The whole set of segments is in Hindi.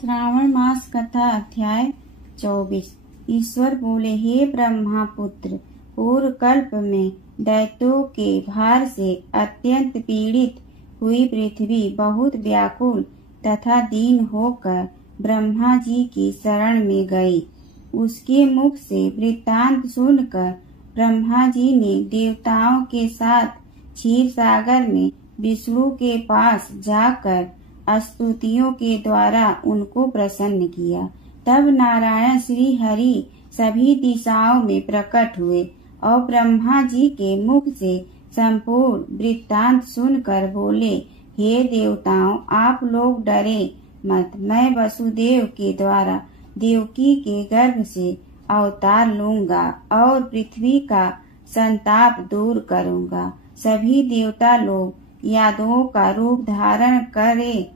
श्रावण मास कथा अध्याय 24। ईश्वर बोले, हे ब्रह्मा पुत्र, पूर्व कल्प में दैत्यों के भार से अत्यंत पीड़ित हुई पृथ्वी बहुत व्याकुल तथा दीन होकर ब्रह्मा जी की शरण में गई। उसके मुख से वृत्तांत सुनकर ब्रह्मा जी ने देवताओं के साथ क्षीर सागर में विष्णु के पास जाकर स्तुतियों के द्वारा उनको प्रसन्न किया। तब नारायण श्री हरि सभी दिशाओं में प्रकट हुए और ब्रह्मा जी के मुख से संपूर्ण वृत्तांत सुनकर बोले, हे देवताओं, आप लोग डरे मत। मैं वसुदेव के द्वारा देवकी के गर्भ से अवतार लूंगा और पृथ्वी का संताप दूर करूंगा। सभी देवता लोग यादवों का रूप धारण करे,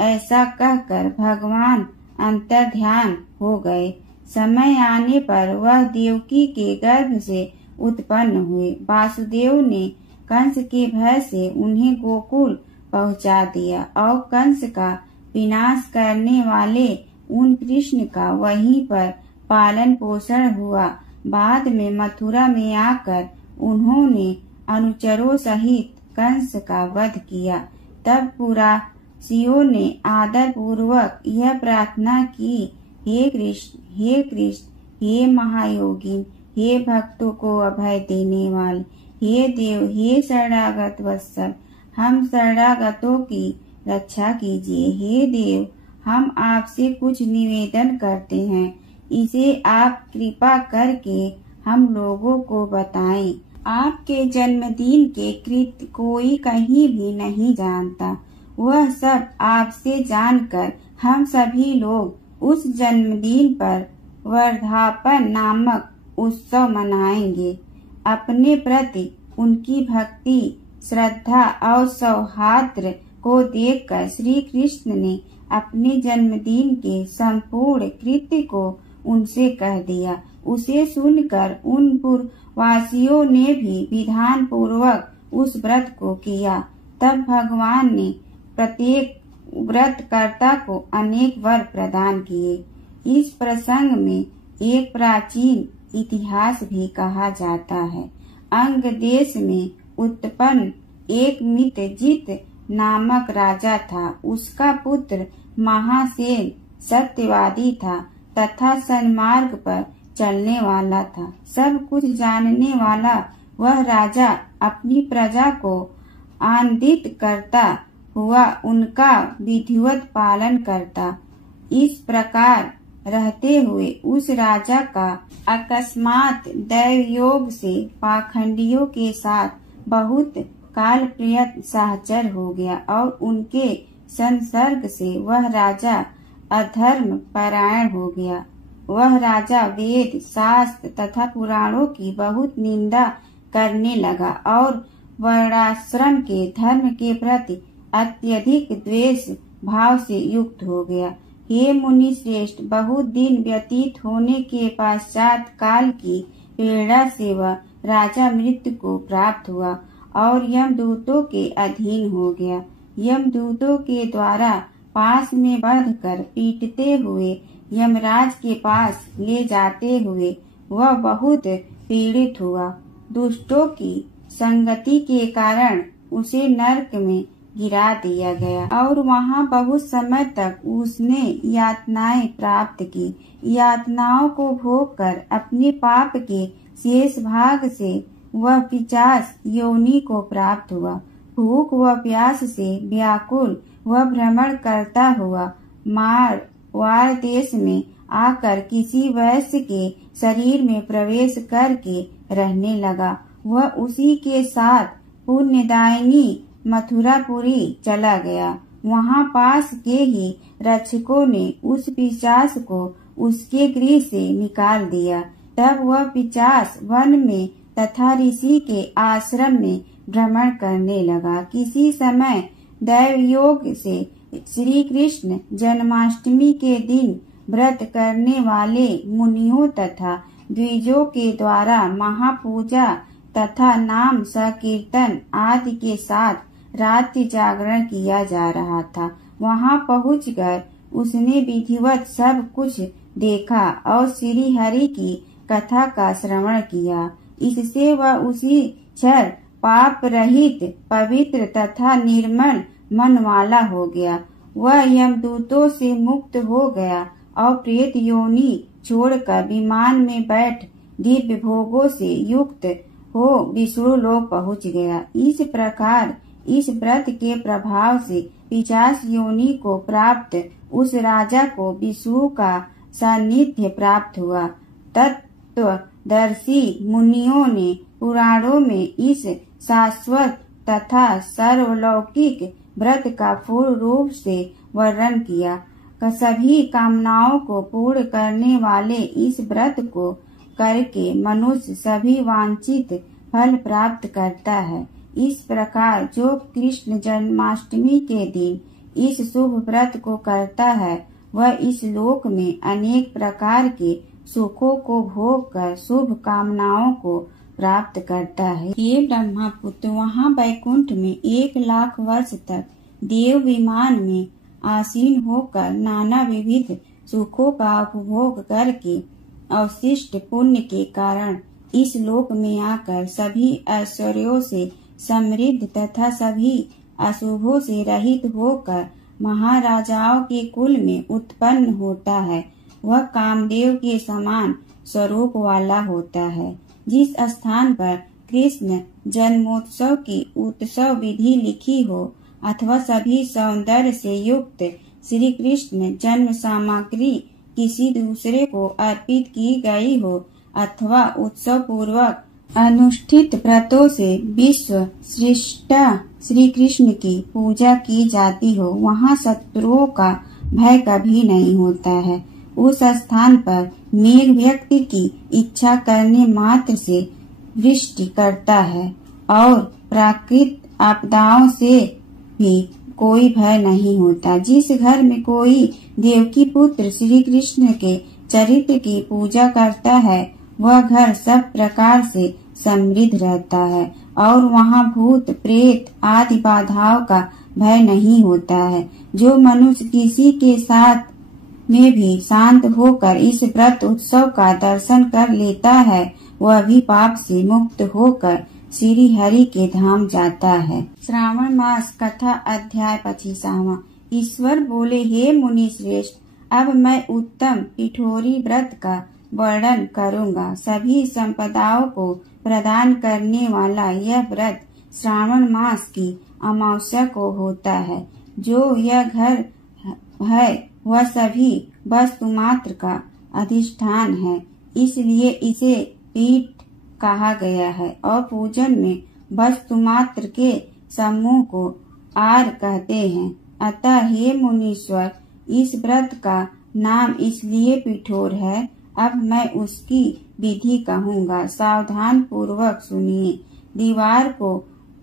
ऐसा कहकर भगवान अंतर्ध्यान हो गए। समय आने पर वह देवकी के गर्भ से उत्पन्न हुए। वासुदेव ने कंस के भय से उन्हें गोकुल पहुंचा दिया और कंस का विनाश करने वाले उन कृष्ण का वहीं पर पालन पोषण हुआ। बाद में मथुरा में आकर उन्होंने अनुचरों सहित कंस का वध किया। तब पुरासियों ने आदर पूर्वक यह प्रार्थना की, हे कृष्ण, हे कृष्ण, हे महायोगी, हे भक्तों को अभय देने वाले, हे देव, हे शरणागत वत्सल, हम शरणागतों की रक्षा कीजिए। हे देव, हम आपसे कुछ निवेदन करते हैं, इसे आप कृपा करके हम लोगों को बताएं। आपके जन्मदिन के कृत्य कोई कहीं भी नहीं जानता। वह सब आपसे जानकर हम सभी लोग उस जन्मदिन पर वर्धापन नामक उत्सव मनाएंगे। अपने प्रति उनकी भक्ति, श्रद्धा और सौहार्द को देखकर श्री कृष्ण ने अपने जन्मदिन के संपूर्ण कृत्य को उनसे कह दिया। उसे सुनकर उन पूर्ववासियों ने भी विधान पूर्वक उस व्रत को किया। तब भगवान ने प्रत्येक व्रतकर्ता को अनेक वर प्रदान किए। इस प्रसंग में एक प्राचीन इतिहास भी कहा जाता है। अंग देश में उत्पन्न एक मित्रजित नामक राजा था। उसका पुत्र महासेन सत्यवादी था तथा सन्मार्ग पर चलने वाला था। सब कुछ जानने वाला वह राजा अपनी प्रजा को आनंदित करता हुआ उनका विधिवत पालन करता। इस प्रकार रहते हुए उस राजा का अकस्मात दैवयोग से पाखंडियों के साथ बहुत कालप्रिय सहचर हो गया और उनके संसर्ग से वह राजा अधर्म परायण हो गया। वह राजा वेद, शास्त्र तथा पुराणों की बहुत निंदा करने लगा और वर्णाश्रम के धर्म के प्रति अत्यधिक द्वेष भाव से युक्त हो गया। हे मुनि श्रेष्ठ, बहुत दिन व्यतीत होने के पश्चात काल की प्रेरणा से वह राजा मृत्यु को प्राप्त हुआ और यमदूतों के अधीन हो गया। यमदूतों के द्वारा पास में बंध कर पीटते हुए यमराज के पास ले जाते हुए वह बहुत पीड़ित हुआ। दुष्टों की संगति के कारण उसे नरक में गिरा दिया गया और वहां बहुत समय तक उसने यातनाएं प्राप्त की। यातनाओं को भोग कर अपने पाप के शेष भाग से वह पिशाच योनि को प्राप्त हुआ। भूख व प्यास से व्याकुल वह भ्रमण करता हुआ मारवाड़ देश में आकर किसी वैश्य के शरीर में प्रवेश करके रहने लगा। वह उसी के साथ पुण्यदायिनी मथुरापुरी चला गया। वहां पास के ही रक्षकों ने उस पिशाच को उसके गृह से निकाल दिया। तब वह पिशाच वन में तथा ऋषि के आश्रम में भ्रमण करने लगा। किसी समय दैवयोग से श्री कृष्ण जन्माष्टमी के दिन व्रत करने वाले मुनियों तथा द्विजों के द्वारा महापूजा तथा नाम संकीर्तन आदि के साथ रात्रि जागरण किया जा रहा था। वहां पहुंचकर उसने विधिवत सब कुछ देखा और श्री हरि की कथा का श्रवण किया। इससे वह उसी क्षण पाप रहित, पवित्र तथा निर्मल मन वाला हो गया। वह यमदूतों से मुक्त हो गया और प्रेत योनि छोड़कर विमान में बैठ दिव्य भोगों से युक्त हो विष्णु लोक पहुँच गया। इस प्रकार इस व्रत के प्रभाव से पिशाच योनि को प्राप्त उस राजा को विष्णु का सान्निध्य प्राप्त हुआ। तत्वदर्शी मुनियों ने पुराणों में इस शाश्वत तथा सर्वलौकिक व्रत का पूर्ण रूप से वर्णन किया। सभी कामनाओं को पूर्ण करने वाले इस व्रत को करके मनुष्य सभी वांछित फल प्राप्त करता है। इस प्रकार जो कृष्ण जन्माष्टमी के दिन इस शुभ व्रत को करता है वह इस लोक में अनेक प्रकार के सुखों को भोग कर शुभ कामनाओं को प्राप्त करता है। ये ब्रह्मपुत्र वहाँ वैकुंठ में 1,00,000 वर्ष तक देव विमान में आसीन होकर नाना विविध सुखों का उपभोग करके अवशिष्ट पुण्य के कारण इस लोक में आकर सभी ऐश्वर्यों से समृद्ध तथा सभी अशुभों से रहित होकर महाराजाओं के कुल में उत्पन्न होता है। वह कामदेव के समान स्वरूप वाला होता है। जिस स्थान पर कृष्ण जन्मोत्सव की उत्सव विधि लिखी हो अथवा सभी सौंदर्य से युक्त श्री कृष्ण जन्म सामग्री किसी दूसरे को अर्पित की गई हो अथवा उत्सव पूर्वक अनुष्ठित व्रतों से विश्व श्रेष्ठ श्री कृष्ण की पूजा की जाती हो, वहाँ शत्रुओं का भय कभी नहीं होता है। उस स्थान पर मेघ व्यक्ति की इच्छा करने मात्र से वृष्टि करता है और प्राकृतिक आपदाओं से भी कोई भय नहीं होता। जिस घर में कोई देवकी पुत्र श्री कृष्ण के चरित्र की पूजा करता है वह घर सब प्रकार से समृद्ध रहता है और वहाँ भूत प्रेत आदि बाधाओं का भय नहीं होता है। जो मनुष्य किसी के साथ में भी शांत होकर इस व्रत उत्सव का दर्शन कर लेता है वह भी पाप से मुक्त होकर श्री हरि के धाम जाता है। श्रावण मास कथा अध्याय 25वां। ईश्वर बोले, हे मुनि श्रेष्ठ, अब मैं उत्तम पिठोरी व्रत का वर्णन करूँगा। सभी संपदाओं को प्रदान करने वाला यह व्रत श्रावण मास की अमावस्या को होता है। जो यह घर है वह सभी वस्तु मात्र का अधिष्ठान है, इसलिए इसे पीठ कहा गया है और पूजन में वस्तु मात्र के समूह को आर कहते हैं। अतः हे मुनीश्वर, इस व्रत का नाम इसलिए पिठोर है। अब मैं उसकी विधि कहूँगा, सावधान पूर्वक सुनिए। दीवार को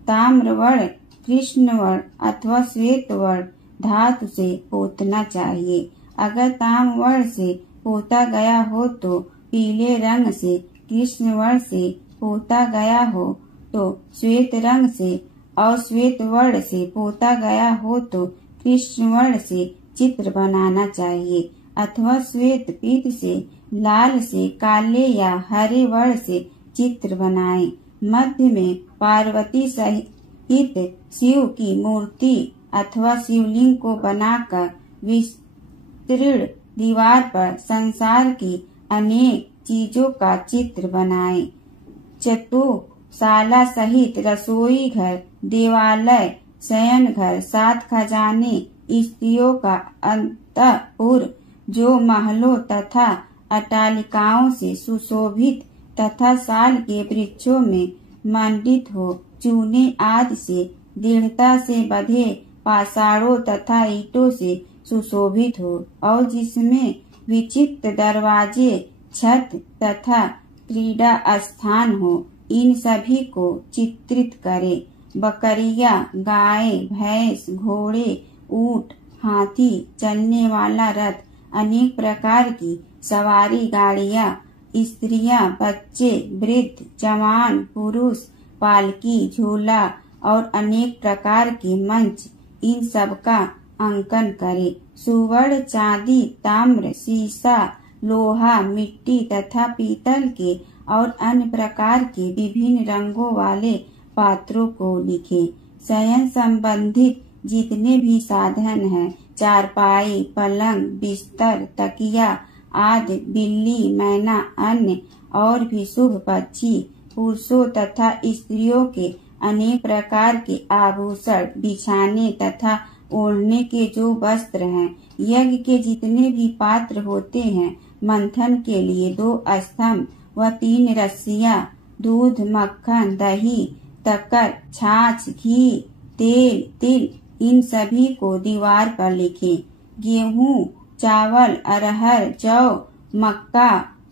ताम्रवर्ण, कृष्णवर्ण अथवा श्वेतवर्ण धातु से पोतना चाहिए। अगर ताम्रवर्ण से पोता गया हो तो पीले रंग से, कृष्णवर्ण से पोता गया हो तो श्वेत रंग से और श्वेत वर्ण से पोता गया हो तो कृष्णवर्ण से चित्र बनाना चाहिए अथवा श्वेत पीत से, लाल से, काले या हरे वर्ण से चित्र बनाएं। मध्य में पार्वती सहित शिव की मूर्ति अथवा शिवलिंग को बनाकर विस्तीर्ण दीवार पर संसार की अनेक चीजों का चित्र बनाएं। चतुशाला सहित रसोई घर, देवालय, शयन घर, 7 खजाने, स्त्रियों का अंतःपुर जो महलों तथा अट्टालिकाओं से सुशोभित तथा साल के वृक्षों में मंडित हो, चूने आदि से दृढ़ता से बंधे पाषाणों तथा ईंटों से सुशोभित हो और जिसमें विचित्र दरवाजे, छत तथा क्रीड़ा स्थान हो, इन सभी को चित्रित करे। बकरियां, गाय, भैंस, घोड़े, ऊंट, हाथी, चलने वाला रथ, अनेक प्रकार की सवारी गाड़ियां, स्त्रियां, बच्चे, वृद्ध, जवान, पुरुष, पालकी, झूला और अनेक प्रकार के मंच, इन सब का अंकन करे। सुवर्ण, चांदी, ताम्र, सीसा, लोहा, मिट्टी तथा पीतल के और अन्य प्रकार के विभिन्न रंगों वाले पात्रों को लिखे। शयन संबंधित जितने भी साधन हैं, चारपाई, पलंग, बिस्तर, तकिया आदि, बिल्ली, मैना, अन्य और भी शुभ पक्षी, पुरुषों तथा स्त्रियों के अनेक प्रकार के आभूषण, बिछाने तथा ओढ़ने के जो वस्त्र हैं, यज्ञ के जितने भी पात्र होते हैं, मंथन के लिए 2 स्तंभ व 3 रस्सियां, दूध, मक्खन, दही, तकर, छाछ, घी, तेल, तिल, इन सभी को दीवार पर लिखे। गेहूं, चावल, अरहर, जौ, मक्का,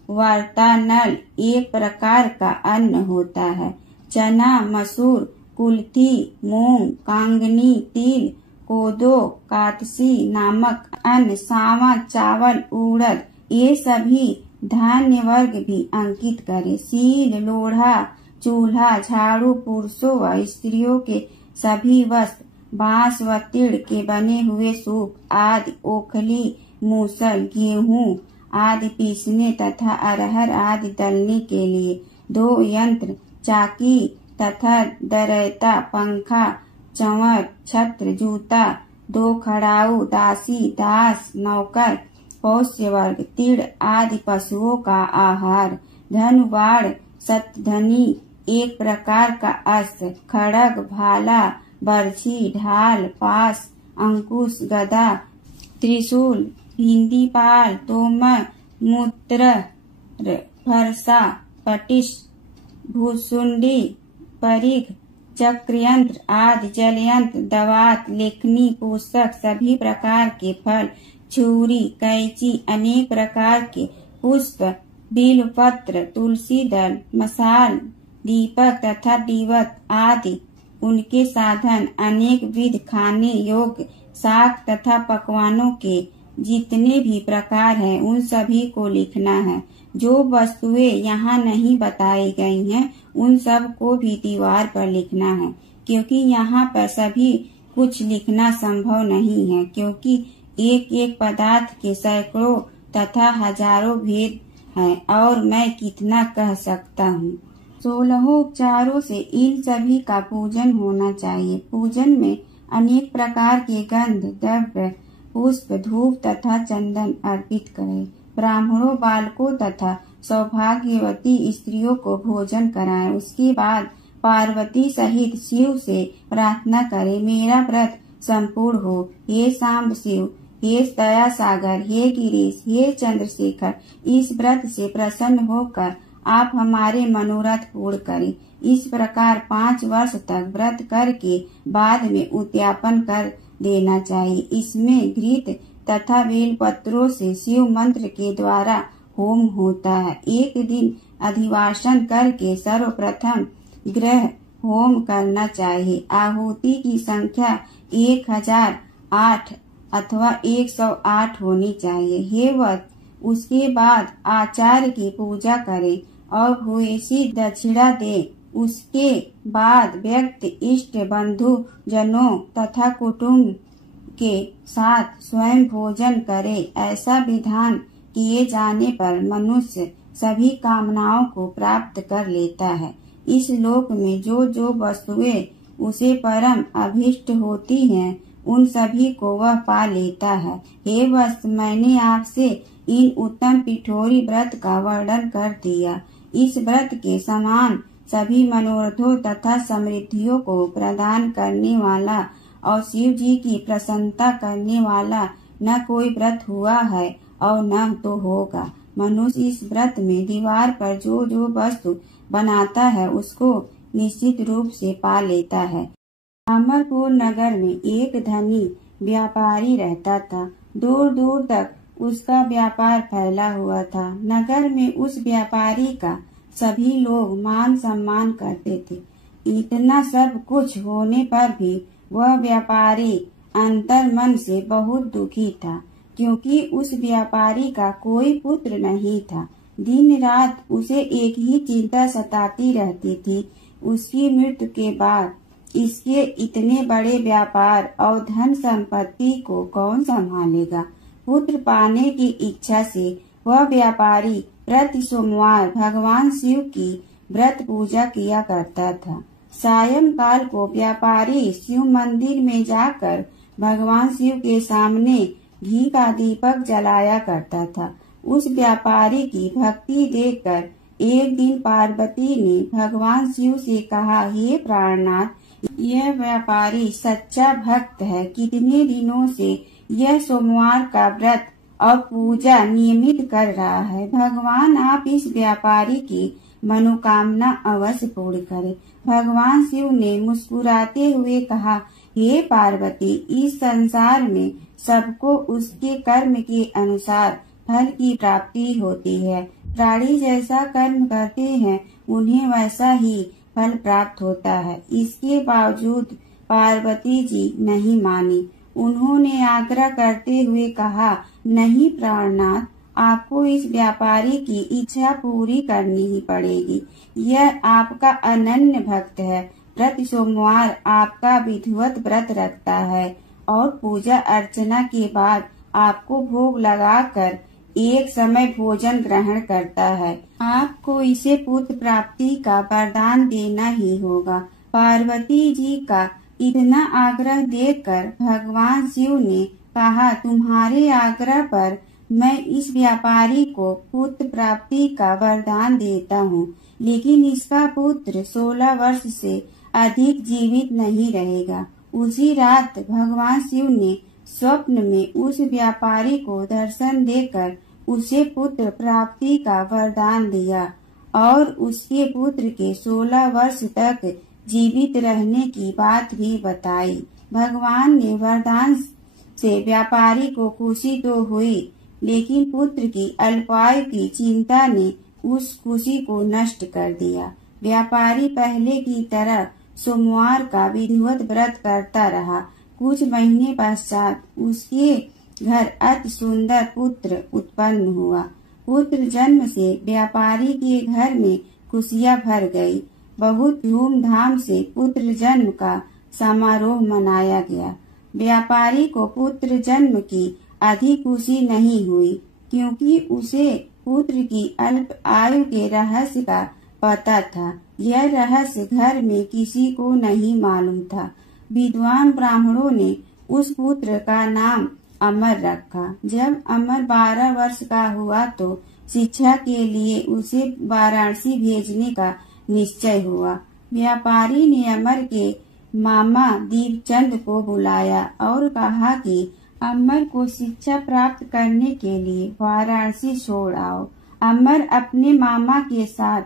वार्तानल एक प्रकार का अन्न होता है। चना, मसूर, कुल्थी, मूंग, कांगनी, तिल, कोदो, काटसी नामक अन्न, सावा, चावल, उड़द ये सभी धान्य वर्ग भी अंकित करें। सील, लोढ़ा, चूल्हा, झाड़ू, पुरुषों व स्त्रियों के सभी वस्त्र, बांस व तिड़ के बने हुए सूप आदि, ओखली, मूसल, गेहूं आदि पीसने तथा अरहर आदि दलने के लिए 2 यंत्र, चाकी तथा दरैता, पंखा, चंवर, छत्र, जूता, 2 खड़ाऊ, दासी, दास, नौकर, पोष्य वर्ग, तीड़ आदि पशुओं का आहार, धनु, बाण, शतधनी एक प्रकार का अस्त्र, खड़ग, भाला, बर्छी, ढाल, पास, अंकुश, गदा, त्रिशूल, भिंडी, पाल, तोमर, मूत्र, फरसा, पटिश, भूसुंडी, परिघ, चक्रयंत्र आदि, जलयंत्र, दवात, लेखनी, पुस्तक, सभी प्रकार के फल, छुरी, कैंची, अनेक प्रकार के पुष्प, बिल्वपत्र, तुलसी दल, मसाल, दीपक तथा दीवट आदि, उनके साधन, अनेक विध खाने योग्य शाक तथा पकवानों के जितने भी प्रकार हैं, उन सभी को लिखना है। जो वस्तुएं यहाँ नहीं बताई गई हैं, उन सब को भी दीवार पर लिखना है, क्योंकि यहाँ पर सभी कुछ लिखना संभव नहीं है, क्योंकि एक एक पदार्थ के सैकड़ों तथा हजारों भेद हैं और मैं कितना कह सकता हूँ। 16 उपचारों से इन सभी का पूजन होना चाहिए। पूजन में अनेक प्रकार के गंध, द्रव्य, पुष्प, धूप तथा चंदन अर्पित करें। ब्राह्मणों, बालकों तथा सौभाग्यवती स्त्रियों को भोजन कराएं। उसके बाद पार्वती सहित शिव से प्रार्थना करें, मेरा व्रत संपूर्ण हो। हे सांब शिव, हे दया सागर, हे गिरीश, हे चंद्रशेखर, इस व्रत से प्रसन्न होकर आप हमारे मनोरथ पूर्ण करें। इस प्रकार 5 वर्ष तक व्रत करके बाद में उद्यापन कर देना चाहिए। इसमें घृत तथा बेल पत्रों से शिव मंत्र के द्वारा होम होता है। एक दिन अधिवासन करके सर्वप्रथम ग्रह होम करना चाहिए। आहुति की संख्या 1008 अथवा 108 होनी चाहिए। हे वत्स, उसके बाद आचार्य की पूजा करें और भूयसी दक्षिणा दे। उसके बाद व्यक्ति इष्ट बंधु जनों तथा कुटुंब के साथ स्वयं भोजन करे। ऐसा विधान किए जाने पर मनुष्य सभी कामनाओं को प्राप्त कर लेता है। इस लोक में जो जो वस्तुएं उसे परम अभीष्ट होती हैं, उन सभी को वह पा लेता है। हे वत्स, मैंने आपसे इन उत्तम पिठोरी व्रत का वर्णन कर दिया। इस व्रत के समान सभी मनोरथों तथा समृद्धियों को प्रदान करने वाला और शिव जी की प्रसन्नता करने वाला न कोई व्रत हुआ है और न तो होगा। मनुष्य इस व्रत में दीवार पर जो जो वस्तु बनाता है उसको निश्चित रूप से पा लेता है। अमरपुर नगर में एक धनी व्यापारी रहता था। दूर दूर तक उसका व्यापार फैला हुआ था। नगर में उस व्यापारी का सभी लोग मान सम्मान करते थे। इतना सब कुछ होने पर भी वह व्यापारी अंतर मन से बहुत दुखी था, क्योंकि उस व्यापारी का कोई पुत्र नहीं था। दिन रात उसे एक ही चिंता सताती रहती थी। उसकी मृत्यु के बाद इसके इतने बड़े व्यापार और धन संपत्ति को कौन संभालेगा। पुत्र पाने की इच्छा से वह व्यापारी प्रति सोमवार भगवान शिव की व्रत पूजा किया करता था। सायंकाल को व्यापारी शिव मंदिर में जाकर भगवान शिव के सामने घी का दीपक जलाया करता था। उस व्यापारी की भक्ति देखकर एक दिन पार्वती ने भगवान शिव से कहा, हे प्राणनाथ, यह व्यापारी सच्चा भक्त है। कितने दिनों से यह सोमवार का व्रत और पूजा नियमित कर रहा है। भगवान आप इस व्यापारी की मनोकामना अवश्य पूर्ण करें। भगवान शिव ने मुस्कुराते हुए कहा, हे पार्वती, इस संसार में सबको उसके कर्म के अनुसार फल की प्राप्ति होती है। प्राणी जैसा कर्म करते हैं उन्हें वैसा ही फल प्राप्त होता है। इसके बावजूद पार्वती जी नहीं मानी। उन्होंने आग्रह करते हुए कहा, नहीं प्राणनाथ, आपको इस व्यापारी की इच्छा पूरी करनी ही पड़ेगी। यह आपका अनन्य भक्त है। प्रति सोमवार आपका विधिवत व्रत रखता है और पूजा अर्चना के बाद आपको भोग लगाकर एक समय भोजन ग्रहण करता है। आपको इसे पुत्र प्राप्ति का वरदान देना ही होगा। पार्वती जी का इतना आग्रह देखकर भगवान शिव ने कहा, तुम्हारे आग्रह पर मैं इस व्यापारी को पुत्र प्राप्ति का वरदान देता हूँ, लेकिन इसका पुत्र 16 वर्ष से अधिक जीवित नहीं रहेगा। उसी रात भगवान शिव ने स्वप्न में उस व्यापारी को दर्शन देकर उसे पुत्र प्राप्ति का वरदान दिया और उसके पुत्र के 16 वर्ष तक जीवित रहने की बात भी बताई। भगवान ने वरदान से व्यापारी को खुशी तो हुई, लेकिन पुत्र की अल्पायु की चिंता ने उस खुशी को नष्ट कर दिया। व्यापारी पहले की तरह सोमवार का विधिवत व्रत करता रहा। कुछ महीने पश्चात उसके घर अति सुंदर पुत्र उत्पन्न हुआ। पुत्र जन्म से व्यापारी के घर में खुशियां भर गई। बहुत धूमधाम से पुत्र जन्म का समारोह मनाया गया। व्यापारी को पुत्र जन्म की अधिक खुशी नहीं हुई, क्योंकि उसे पुत्र की अल्प आयु के रहस्य का पता था। यह रहस्य घर में किसी को नहीं मालूम था। विद्वान ब्राह्मणों ने उस पुत्र का नाम अमर रखा। जब अमर 12 वर्ष का हुआ तो शिक्षा के लिए उसे वाराणसी भेजने का निश्चय हुआ। व्यापारी ने अमर के मामा दीपचंद को बुलाया और कहा कि अमर को शिक्षा प्राप्त करने के लिए वाराणसी छोड़ आओ। अमर अपने मामा के साथ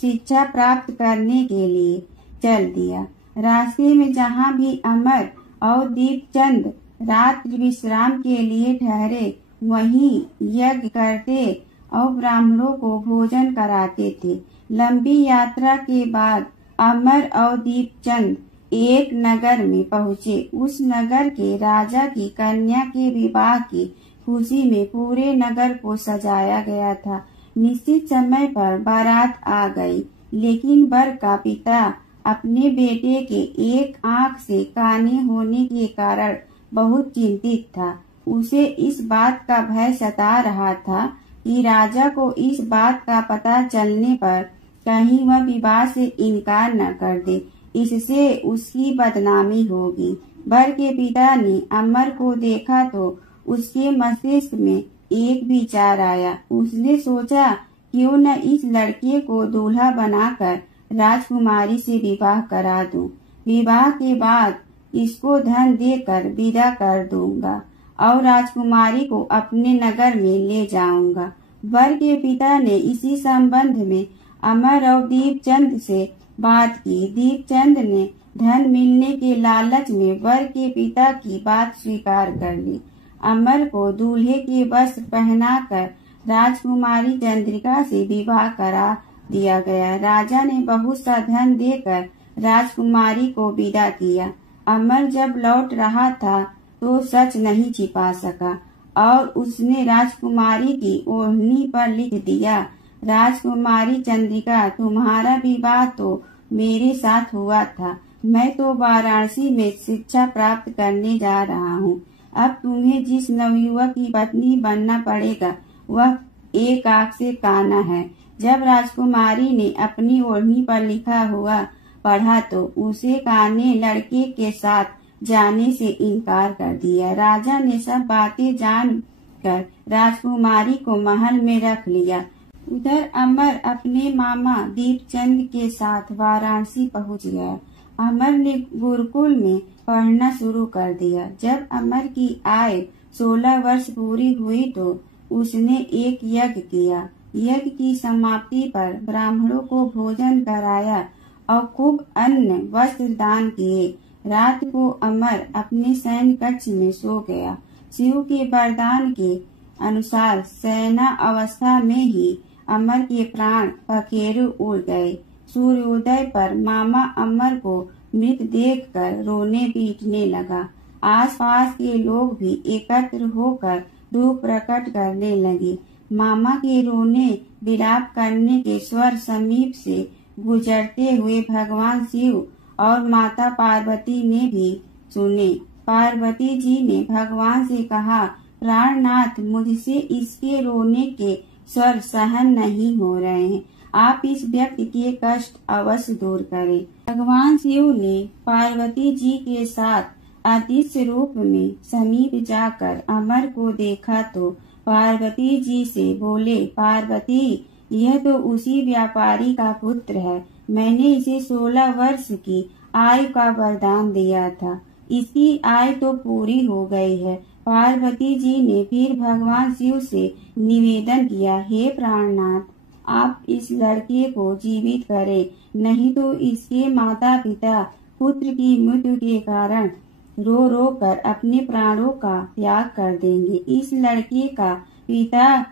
शिक्षा प्राप्त करने के लिए चल दिया। रास्ते में जहाँ भी अमर और दीपचंद रात्रि विश्राम के लिए ठहरे, वहीं यज्ञ करते और ब्राह्मणों को भोजन कराते थे। लंबी यात्रा के बाद अमर और दीपचंद एक नगर में पहुँचे। उस नगर के राजा की कन्या के विवाह की खुशी में पूरे नगर को सजाया गया था। निश्चित समय पर बारात आ गई, लेकिन वर का पिता अपने बेटे के एक आंख से काने होने के कारण बहुत चिंतित था। उसे इस बात का भय सता रहा था कि राजा को इस बात का पता चलने पर कहीं वह विवाह से इनकार न कर दे, इससे उसकी बदनामी होगी। वर के पिता ने अमर को देखा तो उसके मस्तिष्क में एक विचार आया। उसने सोचा, क्यों न इस लड़के को दूल्हा बनाकर राजकुमारी से विवाह करा दूं। विवाह के बाद इसको धन देकर विदा कर दूंगा और राजकुमारी को अपने नगर में ले जाऊंगा। वर के पिता ने इसी संबंध में अमर और दीपचंद से बात की। दीपचंद ने धन मिलने के लालच में वर के पिता की बात स्वीकार कर ली। अमर को दूल्हे के वस्त्र पहनाकर राजकुमारी चंद्रिका से विवाह करा दिया गया। राजा ने बहुत सा धन देकर राजकुमारी को विदा किया। अमर जब लौट रहा था तो सच नहीं छिपा सका और उसने राजकुमारी की ओढ़नी पर लिख दिया, राजकुमारी चंद्रिका, तुम्हारा विवाह तो मेरे साथ हुआ था। मैं तो वाराणसी में शिक्षा प्राप्त करने जा रहा हूँ। अब तुम्हें जिस नवयुवक की पत्नी बनना पड़ेगा वह एक आंख से काना है। जब राजकुमारी ने अपनी ओढ़नी पर लिखा हुआ पढ़ा तो उसे काने लड़के के साथ जाने से इनकार कर दिया। राजा ने सब बातें जानकर राजकुमारी को महल में रख लिया। उधर अमर अपने मामा दीपचंद के साथ वाराणसी पहुंच गया। अमर ने गुरुकुल में पढ़ना शुरू कर दिया। जब अमर की आयु 16 वर्ष पूरी हुई तो उसने एक यज्ञ किया। यज्ञ की समाप्ति पर ब्राह्मणों को भोजन कराया और खूब अन्न वस्त्र दान किए। रात को अमर अपने शयन कक्ष में सो गया। शिव के वरदान के अनुसार शयना अवस्था में ही अमर के प्राण पखेरु उड़ गए। सूर्योदय पर मामा अमर को मृत देखकर रोने पीटने लगा। आसपास के लोग भी एकत्र होकर दुख प्रकट करने लगे। मामा के रोने विलाप करने के स्वर समीप से गुजरते हुए भगवान शिव और माता पार्वती ने भी सुने। पार्वती जी ने भगवान से कहा, प्राणनाथ, मुझसे इसके रोने के स्वर सहन नहीं हो रहे हैं। आप इस व्यक्ति के कष्ट अवश्य दूर करें। भगवान शिव ने पार्वती जी के साथ अदृश्य रूप में समीप जाकर अमर को देखा तो पार्वती जी से बोले, पार्वती, यह तो उसी व्यापारी का पुत्र है। मैंने इसे 16 वर्ष की आयु का वरदान दिया था। इसकी आयु तो पूरी हो गई है। पार्वती जी ने फिर भगवान शिव से निवेदन किया, हे प्राणनाथ, आप इस लड़के को जीवित करें, नहीं तो इसके माता पिता पुत्र की मृत्यु के कारण रो रो कर अपने प्राणों का त्याग कर देंगे। इस लड़के का पिता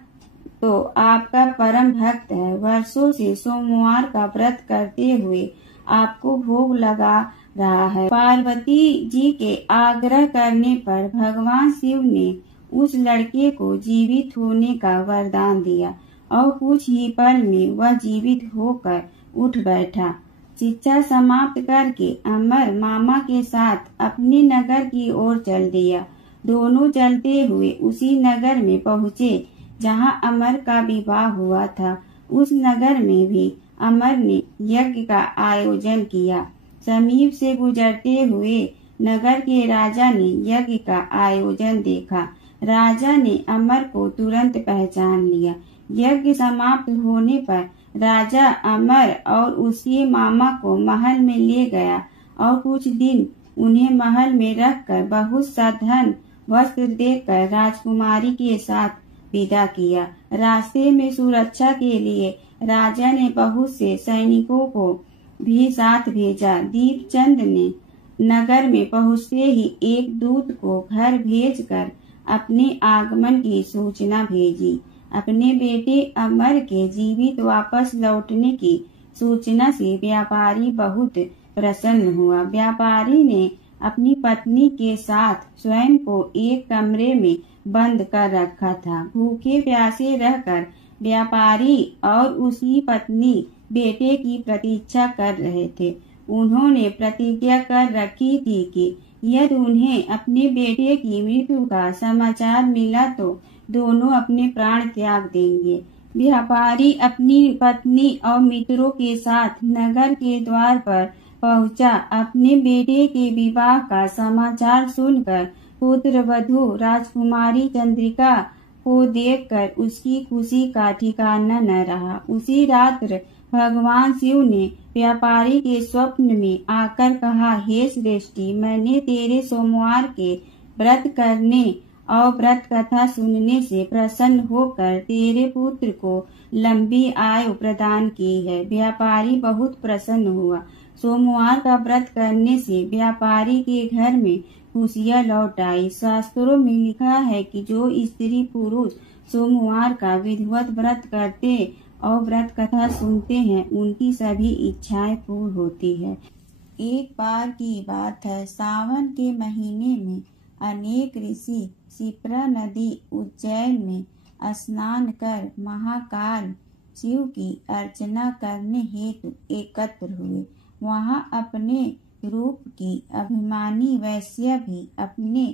तो आपका परम भक्त है। वर्षों से सोमवार का व्रत करते हुए आपको भोग लगा रहा है। पार्वती जी के आग्रह करने पर भगवान शिव ने उस लड़के को जीवित होने का वरदान दिया और कुछ ही पल में वह जीवित होकर उठ बैठा। शिक्षा समाप्त करके अमर मामा के साथ अपने नगर की ओर चल दिया। दोनों चलते हुए उसी नगर में पहुँचे जहाँ अमर का विवाह हुआ था। उस नगर में भी अमर ने यज्ञ का आयोजन किया। समीप से गुजरते हुए नगर के राजा ने यज्ञ का आयोजन देखा। राजा ने अमर को तुरंत पहचान लिया। यज्ञ समाप्त होने पर राजा अमर और उसके मामा को महल में ले गया और कुछ दिन उन्हें महल में रखकर बहुत सा धन वस्त्र देकर राजकुमारी के साथ विदा किया। रास्ते में सुरक्षा के लिए राजा ने बहुत से सैनिकों को भी साथ भेजा। दीपचंद ने नगर में पहुँचते ही एक दूत को घर भेजकर अपने आगमन की सूचना भेजी। अपने बेटे अमर के जीवित वापस लौटने की सूचना से व्यापारी बहुत प्रसन्न हुआ। व्यापारी ने अपनी पत्नी के साथ स्वयं को एक कमरे में बंद कर रखा था। भूखे प्यासे रहकर व्यापारी और उसकी पत्नी बेटे की प्रतीक्षा कर रहे थे। उन्होंने प्रतिज्ञा कर रखी थी कि यदि उन्हें अपने बेटे की मृत्यु का समाचार मिला तो दोनों अपने प्राण त्याग देंगे। व्यापारी अपनी पत्नी और मित्रों के साथ नगर के द्वार पर पहुंचा। अपने बेटे के विवाह का समाचार सुनकर पुत्र वधू राजकुमारी चंद्रिका को देखकर उसकी खुशी का ठिकाना न रहा। उसी रात्र भगवान शिव ने व्यापारी के स्वप्न में आकर कहा, हे श्रेष्ठी, मैंने तेरे सोमवार के व्रत करने और व्रत कथा सुनने से प्रसन्न होकर तेरे पुत्र को लंबी आयु प्रदान की है। व्यापारी बहुत प्रसन्न हुआ। सोमवार का व्रत करने से व्यापारी के घर में खुशियाँ लौट आई। शास्त्रों में लिखा है कि जो स्त्री पुरुष सोमवार का विधिवत व्रत करते और व्रत कथा सुनते हैं उनकी सभी इच्छाएं पूर्ण होती है। एक बार की बात है, सावन के महीने में अनेक ऋषि शिप्रा नदी उज्जैन में स्नान कर महाकाल शिव की अर्चना करने हेतु एकत्र हुए। वहां अपने रूप की अभिमानी वैश्या भी अपने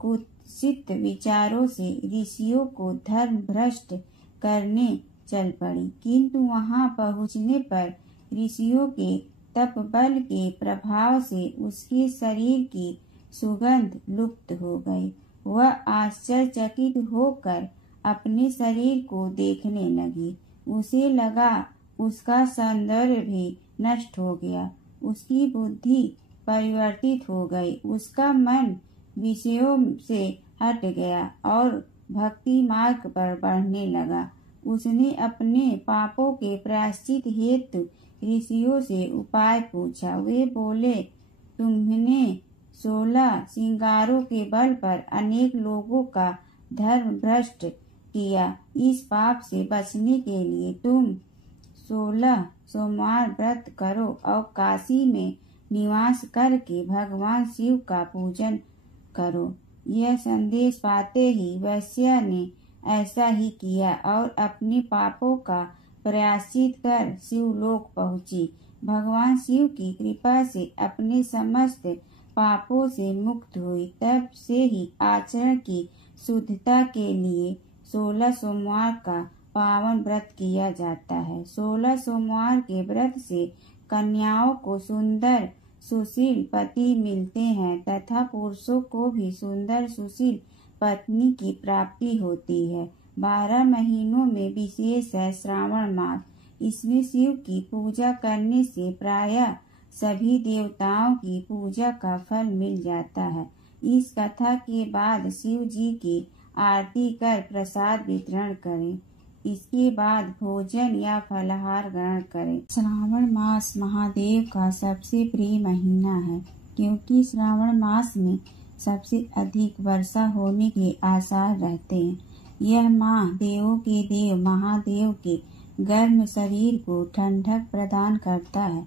कुत्सित विचारों से ऋषियों को धर्म भ्रष्ट करने चल पड़ी। किंतु वहां पहुंचने पर ऋषियों के तप बल के प्रभाव से उसके शरीर की सुगंध लुप्त हो गई। वह आश्चर्यचकित होकर अपने शरीर को देखने लगी। उसे लगा उसका सौंदर्य भी नष्ट हो गया। उसकी बुद्धि परिवर्तित हो गई। उसका मन विषयों से हट गया और भक्ति मार्ग पर बढ़ने लगा। उसने अपने पापों के प्रायश्चित हेतु ऋषियों से उपाय पूछा। वे बोले, तुमने 16 श्रृंगारों के बल पर अनेक लोगों का धर्म भ्रष्ट किया। इस पाप से बचने के लिए तुम 16 सोमवार व्रत करो और काशी में निवास करके भगवान शिव का पूजन करो। यह संदेश पाते ही वैश्या ने ऐसा ही किया और अपने पापों का प्रायश्चित कर शिवलोक पहुंची। भगवान शिव की कृपा से अपने समस्त पापों से मुक्त हुई। तब से ही आचरण की शुद्धता के लिए 16 सोमवार का पावन व्रत किया जाता है। 16 सोमवार के व्रत से कन्याओं को सुंदर सुशील पति मिलते हैं तथा पुरुषों को भी सुंदर सुशील पत्नी की प्राप्ति होती है। 12 महीनों में विशेष है श्रावण मास। इसमें शिव की पूजा करने से प्रायः सभी देवताओं की पूजा का फल मिल जाता है। इस कथा के बाद शिव जी की आरती कर प्रसाद वितरण करें। इसके बाद भोजन या फलाहार ग्रहण करें। श्रावण मास महादेव का सबसे प्रिय महीना है, क्योंकि श्रावण मास में सबसे अधिक वर्षा होने के आसार रहते हैं। यह माह देवों के देव महादेव के गर्म शरीर को ठंडक प्रदान करता है।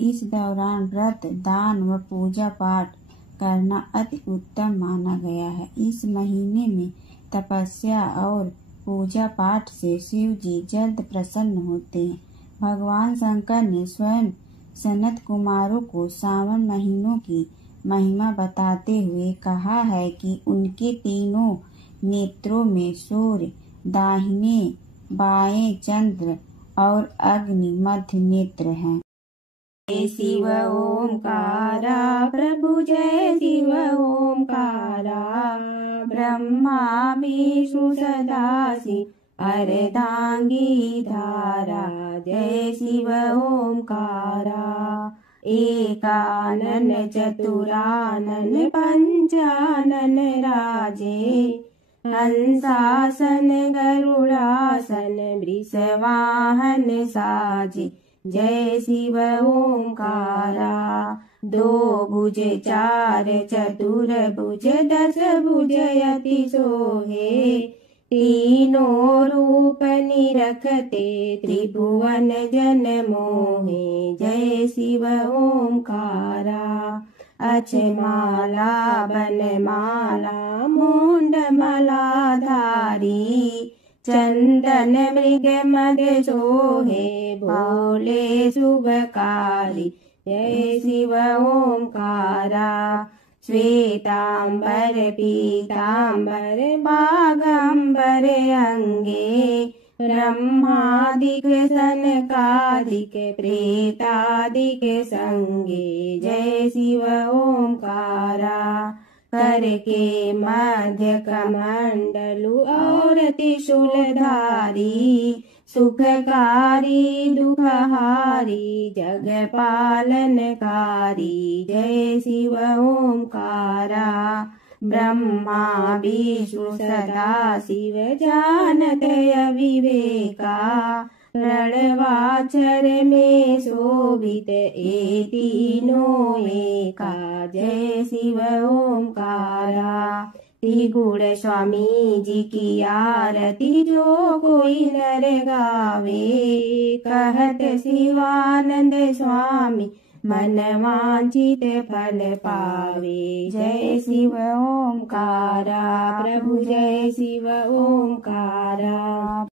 इस दौरान व्रत, दान व पूजा पाठ करना अति उत्तम माना गया है। इस महीने में तपस्या और पूजा पाठ से शिव जी जल्द प्रसन्न होते हैं। भगवान शंकर ने स्वयं सनत कुमारों को सावन महीनों की महिमा बताते हुए कहा है कि उनके तीनों नेत्रों में सूर्य, दाहिने बाएं चंद्र और अग्नि मध्य नेत्र हैं। जय शिव ओंकारा प्रभु जय शिव ओंकारा, ब्रह्मा विष्णु सदाशिव अर्धांगी धारा। जय शिव ओंकारा, एकानन चतुरानन पंचानन राजे, हंसासन गरुड़ासन वृषवाहन साजे। जय शिव ओंकारा, 2 भुज 4 चतुर्भुज 10 भुज अति सोहे, तीनों रूप निरखते त्रिभुवन जन मोहे। जय शिव ओंकारा, अक्षमाला बनमाला मुंड मलाधारी, चंदन मृग मद सोहे भोले शुभकारी। जय शिव ओंकारा, श्वेतांबर पीतांबर बागंबर अंगे, ब्रह्मादिक सनकादिक प्रेतादिक संगे। जय शिव ओंकारा, करके मध्य कमंडलु और त्रिशूलधारी, सुखकारी दुखहारी जग पालनकारी। जय शिव ओंकारा, ब्रह्मा विष्णु सदा शिव जानत अविवेका, रणवाचर में शोभित ए तीनों एका। जय शिव ओंकारा, त्रिगुण स्वामी जी की आरती जो कोई नर गावे, कहत शिवानंद स्वामी मन वांछित फल पावे। जय शिव ओंकारा, प्रभु जय शिव ओंकारा।